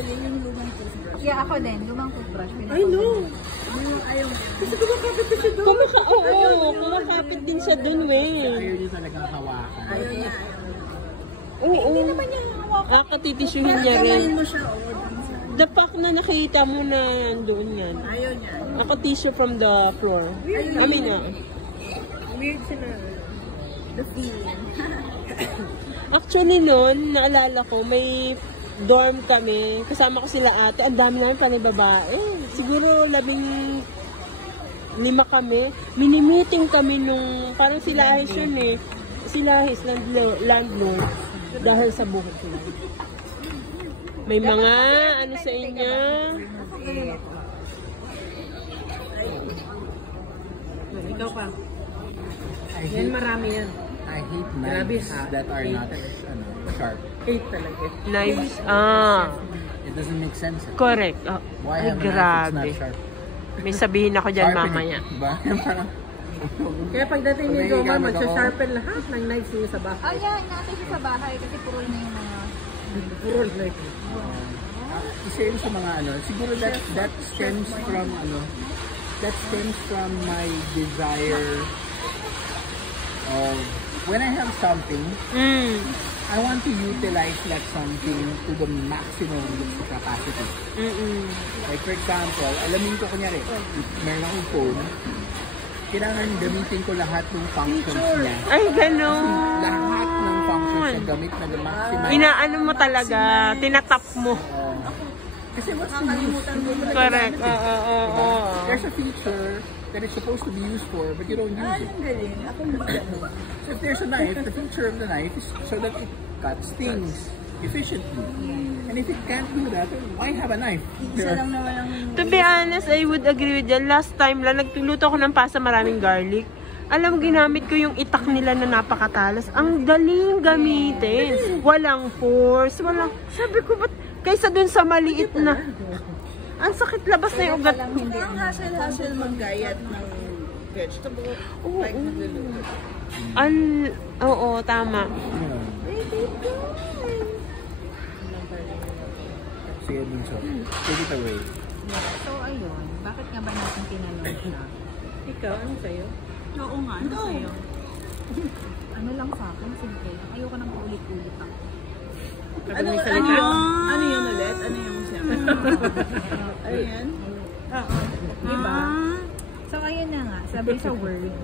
Actually, yung lumang toothbrush. Yeah, ako din. Lumang toothbrush. I know. Ayaw. Kasi kumakapit na siya doon. Kumakapit din siya doon, Weng. Ayaw niya talagang hawakan. Ayaw niya. Oo. Hindi naman niya hawakan. Katitisyohin niya rin. Kamayin mo siya, The pack na nakita mo na doon yan. Ayaw niya. Ako tissue from the floor. I mean, Weird siya na. The feeling. actually noon, naalala ko, may dorm kami. Kasama ko sila ate. Ang dami namin panay babae. Siguro 15 kami. Mini-meeting kami nung, parang silahis yun eh. Silahis, landlord. Dahil sa buhok ko. May mga, ano sa inyo? Ikaw pa. Yan, marami yan. I hate knives that are not sharp. Hate talaga. Knives? It doesn't make sense. Correct. Why Ay, have grabe. a knife that's not sharp? May sabihin ako dyan mamaya. Diba? Kaya pagdating ni Jomar, magsasharpen lahat ng knives niya sa bahay. Yeah, natin siya sa bahay kasi purol na yung mga... Purol na yun. Isa yun sa mga siguro that stems from my desire of when I have something, I want to utilize that something to the maximum of its capacity. Like for example, alamin ko kunyari, meron akong phone, kailangan gamitin ko lahat ng functions niya. Ay, gano'n. Lahat ng functions na gamit na maximum. Inaano mo talaga, tinatap mo. Kasi what's the use? Correct. There's a feature that it's supposed to be used for, but you don't use it. Ang galing. Ako So if there's a knife, the feature of the knife is so that it cuts things efficiently. And if it can't do that, why have a knife? isa lang naman ang... To be honest, I would agree with you. Last time lang, nagluto ko ng pasta maraming garlic. Alam mo, ginamit ko yung itak nila na napakatalas. Ang daling gamitin. Walang force, walang... Sabi ko, ba't kaysa dun sa maliit na... Ang sakit labas na yung ugat. Ang hassle-hassle maggayat ng vegetable. Like nagluluto. Oo, tama. Sige, Bunso. Take it away. So, ayun. Bakit nga ba natin tinanong siya? Ikaw, ano sa'yo? Oo nga, ano sa'yo? Ano lang sa akin, simple. Ayoko nang ulit-ulit ako. Ano yun ulit? Ano yung siya? Ano yan? Oo. Diba? So, ayun na nga. Sabi sa word.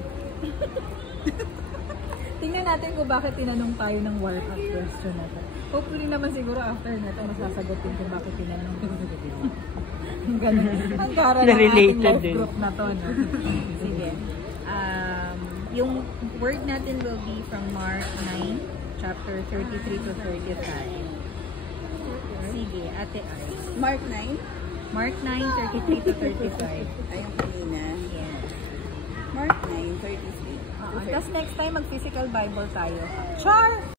Tingnan natin kung bakit tinanong tayo ng warm-up question na to. Hopefully naman siguro after na ito, masasagutin kung bakit tinanong ko. Ganun. Ang kara ng ating life group na to. No? Sige. Yung word natin will be from Mark 9, chapter 33 to 35. Sige, Ate Ice. Mark 9? Mark 9, 33 to 35. Ayun kanina. Yeah. Mark 9, 33. Tapos next time, mag-physical Bible tayo. Char!